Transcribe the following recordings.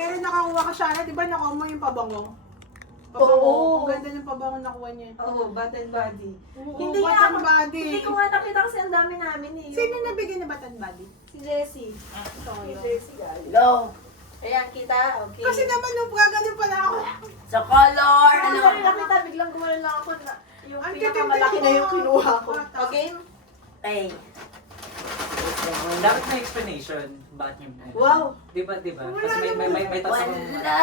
Kaya nakakuha ka siya, di ba nakuha mo yung pabango? Oo. Ang ganda ng pabango nakuha niya. Oo, Bath and Body. Oo, Hindi Bath nga and ako, Body. hindi ko nga nakita kasi ang dami namin eh. Sino nabigyan na Bath and Body? Si Jessie. Ito Si yun. Jessie galing. Go. Ayan, kita. Okay. Kasi naman nung gagaling pala ako. Sa color. Ano Ano? ko rin nakita, biglang gumalan lang ako na yung Ang pinakamalaki titim-tim na mo. yung kinuha ko. Bata. Okay? Ay. Dapat may explanation. Bakit yung... Wow. Diba? Wala Kasi may tapos akong... Wala.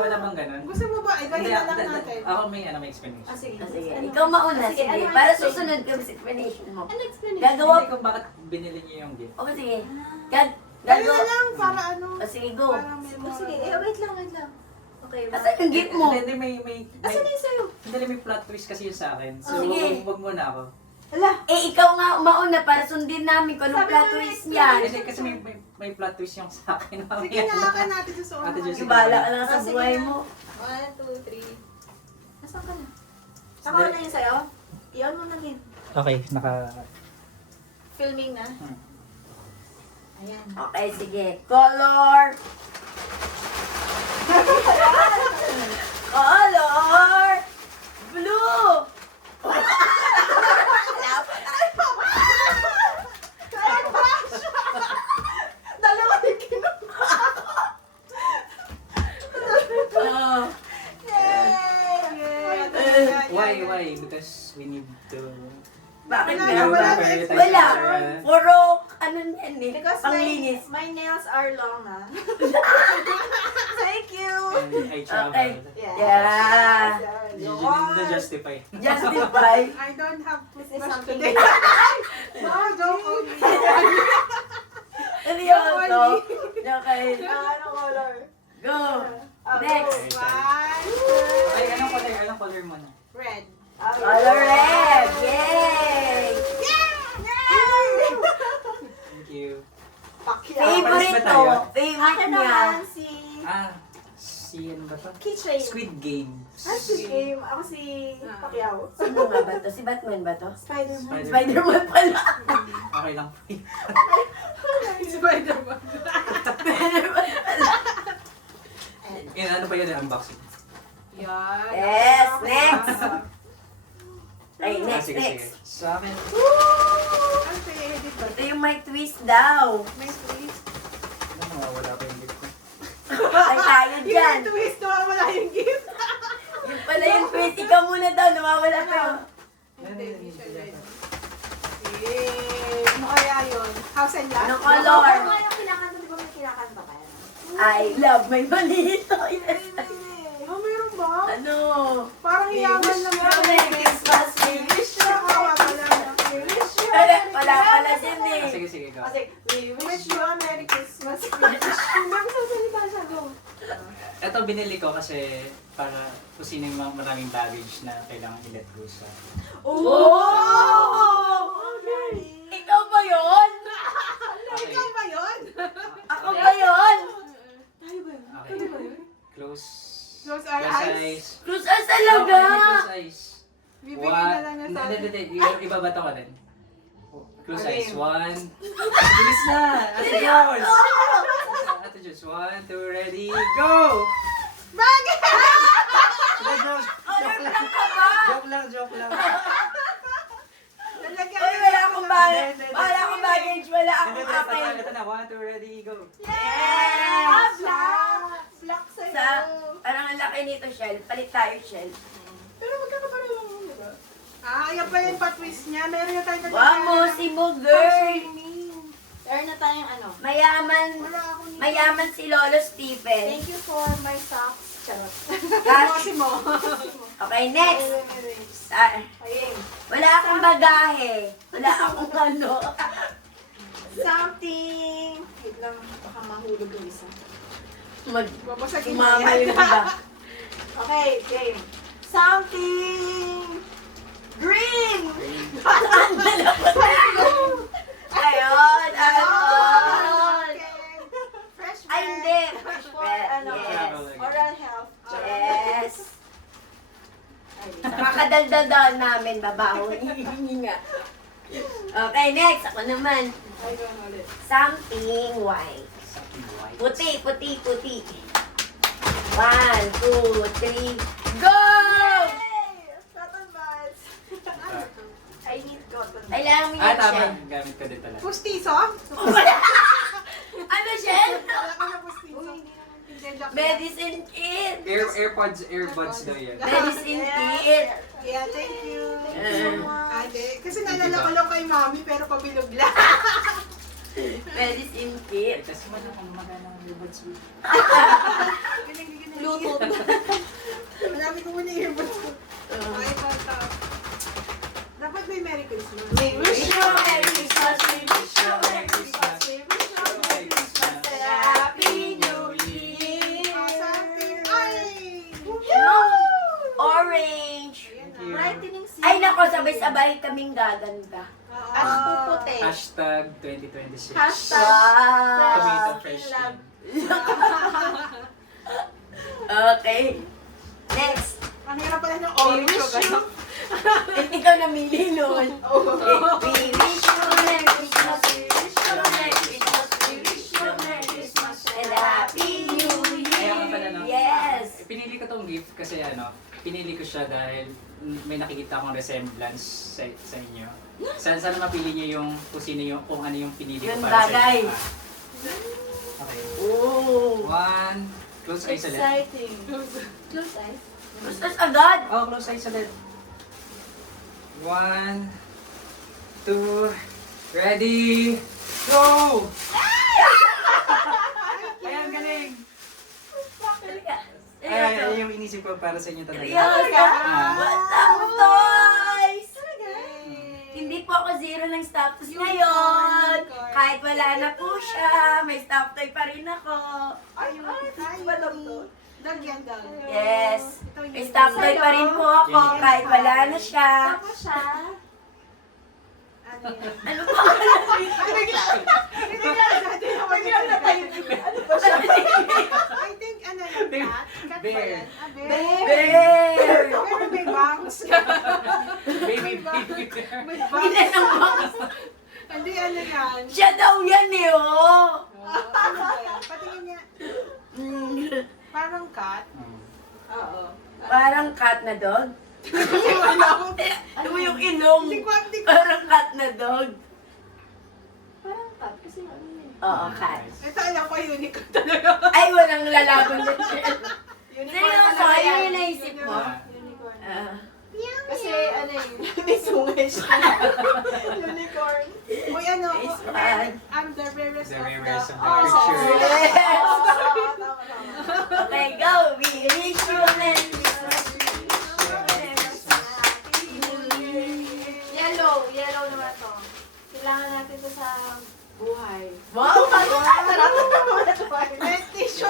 Wala bang ganun? Gusto mo ba? Iba Hindi, na lang natin. ako may explanation. Ah, sige. Ah, sige. Ano? Ikaw mauna. Ah, Sige. ano Para explain? susunod ka sa explanation mo. Ano explanation? Gagawa. Hindi kung bakit binili niyo yung gift. Okay, sige. Dali Gagawa. na lang para ano. O sige, go. Para may Oh, sige, wait lang. Okay. Asan yung gift mo? Hindi, may... Asan na yung sa'yo? Hindi, may plot twist kasi yun sa akin. So, Sige. wag muna ako. Hala. Eh, ikaw nga mauna para sundin namin kung anong Sabi plot mo, twist explain. yan. Hindi, kasi may plot twist yung sa akin. Sige na, akan natin sa Ate susunod. Josie. Bahala ka lang sa Ah, sige buhay na. mo. 1, 2, 3. Nasaan ka na? Ako na yung sa'yo? Iyan mo na din. Okay, Filming na. Ayan. Okay, sige. Color. Color. Blue. Dalawa yung kinuha. Oh. Why? Because we need to... Bakit Wala, ganun wala ba? na Wala. explanation. Puro, ano yan eh. Because Panglinis. my nails are long na. Thank you. And I travel. Okay. Yes. Yeah. You need to justify. Justify. I don't have This is toothbrush something today. No, joke only. Seryoso. Okay. Ano color? Go. Ah, Next. go. One, Ay, anong color mo na? red. Ah, Color red. Yay! Thank you. Pacquiao. Favorite ba tayo? to. Favorite Akin niya. naman si Si ano ba to? Keychain. Squid Game. Ah, si Game. Ako si Pacquiao. Sino nga ba to? Si Batman ba to? Spider-Man. Spider-Man pala. Okay lang po yun. Spider-Man. Ano ba yun yung unboxing? Yan. Yes, next. Ay, next, Sige. next. Sa akin, Ano pinahidit ba? Ito yung may twist daw. May twist. wala pa yung gift ko. Ay, tayo dyan. Yung twist, nawawala yung gift. Yung pala yung twist. Ikaw muna daw. Nawawala pa yun. Hindi, hindi siya ready. Yay! Ano kaya yun? House and Land? Anong color? Ano nga yung kinakanta? Di ba may kinakanta ka? I love my malito. Oh, meron ba? Ano? Parang yaman lang you a Merry Christmas. We wish you a Nakawa pala. Wala dyan eh. Sige, go. Kasi, we wish you a Merry Christmas. Hindi ako sasalita siya. Go. Ito binili ko kasi para kung sino yung mga maraming baggage na kailangan i-let go sa... Oh! Ikaw ba yun? Okay. Ikaw ba yun? Ako ba yun? Okay. Close. Close our eyes. Cruz Eyes talaga. Close eyes. Bibigyan na lang niya sa akin. Hindi. Ibabato ko din. Close Alin? eyes. 1. Bilis na! Ate Jules! Ate Jules. 1, 2, ready, go! Bakit? Joke lang. Lalagyan Uy, na wala lang akong ng- baggage. Wala akong baggage. Wala akong akin. Ito na, 1, 2, ready, go! Yes! Black sa'yo. Sa, parang ang laki nito, Shell. Palit tayo, Shell. Pero magkakapareho lang yun, di ba? Yan pala yung pa-twist niya. Meron na tayong Wow, mosi mo, girl. Meron na tayong ano. Mayaman si Lolo Stephen. Thank you for my socks. Charot. Cash. mo. Okay, next. Ayun. Wala akong bagahe. Wala akong ano. Something. Wait lang, baka mahulog yung isa. Babasagin Sumama yung iba. Okay, game. Something. Green. Ayun, ayun. Fresh Ay, hindi. For, ano, Yes. oral health. Yes. Kakadaldal namin, babaho. Nga. Okay, next. Ako naman. Ay, gano'n ulit. Something white. Something white. Puti, puti, puti. 1, 2, 3, go! Cotton buds. I need cotton buds. Kailangan mo Ah, yan tama. siya. Gamit ko din talaga. Pustiso? Ano siya? Wala ko na pustiso. Hindi, joke lang. Medicine kit. Airpods daw yan. Medicine kit. Yeah, thank you. Eh. Ate, kasi naalala ko lang kay mami pero pabilog lang. Medicine Eh, kit. kasi man ako magana ng earbuds. Bluetooth. Marami ko muna yung earbuds ko. Okay, ito. Dapat may Merry Christmas. We wish you a Merry Christmas. We wish you a Merry Christmas. Christmas. We wish you a Merry Christmas. and a Happy New Year. Something. Ay! Orange. Ayan Thank you. na. Brightening season. Ay nako, sabay-sabay kaming gaganda. Oo. At puputi. Hashtag 2026. Hashtag Tomato Fresh fresh love. din. Okay. Next. Ang hirap pala ng We orange. wish o you. gano'n. Ikaw namili nun. Oh. We wish you a Merry Christmas. We wish you a Merry Christmas. We wish you a Merry Christmas. And a Happy New Kaya nga pala, no? Year. Yes. Pinili ko tong gift kasi pinili ko siya dahil may nakikita akong resemblance sa inyo. Sana mapili niyo kung ano yung pinili ko Yung para bagay. sa inyo. Okay. Oh. One. Close eyes ulit. Exciting. Close eyes. Gustos agad. Oh, close eyes ulit. 1, 2, ready, go! Ayan, galing! Ay, yung inisip ko para sa inyo talaga. Seryoso? Ah. What's up, toys? Hindi po ako zero ng status ngayon. Kahit wala na po siya, may staff toy pa rin ako. Ay, Balog to. Dagyan daw. Yes. Ito yung- May staff toy pa rin po ako kahit wala na siya. Tama siya. Ano yan? Ano pa? Ay, bigla! Bigla! Dati naman yun. Ano ba siya? I think, ano yan? Cat? Cat ba Bear. yan? Ah, bear. Bear! Pero may bangs ka. Baby, baby. May Hindi bangs. na box. Hindi, ano yan? Siya daw yan eh, oh. Ano ba yan? Patingin niya. Mm, Parang cat. Oo. Parang cat na dog. Ano mo yung ilong? Hindi ko. Parang cat na dog. Parang cat kasi ano yun. Oo, cat. Ito alam ko, unicorn talaga. Ay, walang lalaban din siya. Unicorn Seryoso, talaga yun yan. yung naisip mo? Unicorn. Ah. Kasi ano yun, may sungay siya. Unicorn. Uy, ano? Nice one. I'm the rarest The of rarest the... of the picture. Yes! Tama. Okay, go! We wish you a Merry Christmas. Yellow naman to. Kailangan natin to sa buhay. Wow! Best tissue!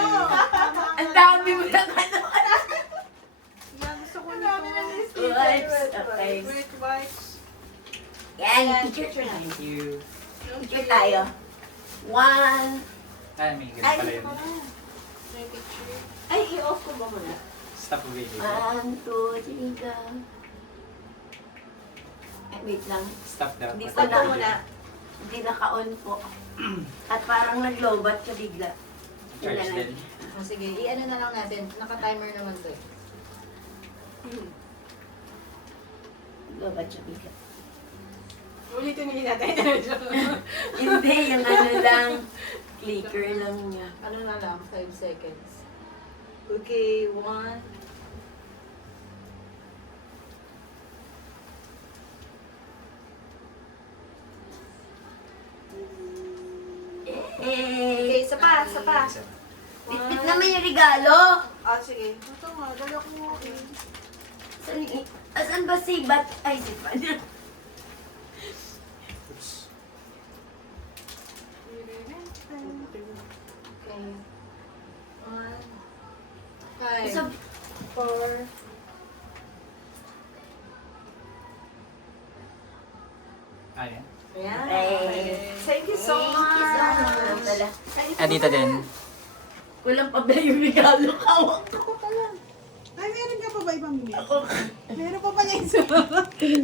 Ang dami mo ng ano. Yan, gusto ko Ang dami na nito. ni Wipes. Okay. Wet wipes. Yan, picture na. Thank you. Picture tayo. 1. Ay, may ganun Ay, pala yun. May picture. Ay, i-off ko ba muna? Stop baby. 1, 2, 3, go. Ay, wait lang. Stop daw. Hindi Stop na muna. Hindi naka-on po. At parang nag-lowbat ka bigla. Charge din. Oh, sige, i-ano na lang natin. Naka-timer naman to eh. Lowbat siya bigla. Ulitin ulit natin. Hindi, yung ano lang. Clicker lang niya. Ano na lang, 5 seconds. Okay, 1. Okay, isa pa, isa pa. Bitbit naman yung regalo. Ah, sige. Ito nga, dala ko mo. Asan ba si Bat? Ay, si Bat. Oops. Okay. 1, 5, So, 4. Ayan. Ayan. Hey. Thank you so much. Ah, dito din. kulang pa ba yung regalo? Hawak ko. Ay, meron ka pa ba ibang bibig? Ako. Meron pa pala isa.